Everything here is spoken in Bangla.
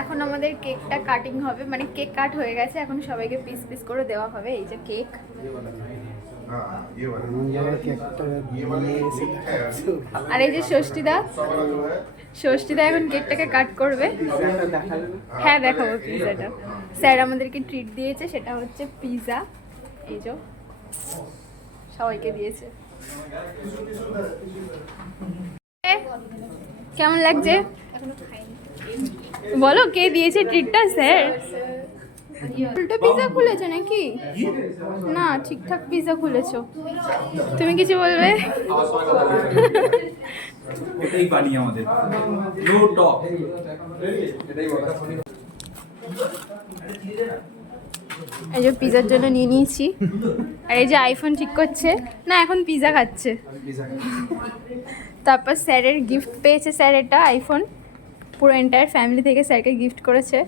এখন আমাদের কেকটা কাটিং হবে, মানে কেক কাট হয়ে গেছে, এখন সবাইকে পিস পিস করে দেওয়া হবে। এই যে কেক, আর এই যে ষষ্ঠীদা, ষষ্ঠীদা এখন কেকটাকে কাট করবে। হ্যাঁ দেখাবো পিৎজাটা। স্যার আমাদেরকে ট্রিট দিয়েছে, সেটা হচ্ছে পিৎজা। এই যে সবাইকে দিয়েছে। কেমন লাগছে বলো, কে দিয়েছে ট্রিটটা? স্যার। উল্টো পিৎজা খুলেছো নাকি? না, ঠিকঠাক পিৎজা খুলেছো। তুমি কিছু বলবে? এটাই বানি আমাদের, নো টক। এই যে পিৎজার জন্য নিয়ে নিয়েছি, আর এই যে আইফোন ঠিক করছে, না এখন পিৎজা খাচ্ছে। তারপর স্যারের গিফট পেয়েছে, স্যার এটা আইফোন পুরো এন্টায়ার ফ্যামিলি থেকে স্যারকে গিফট করেছে।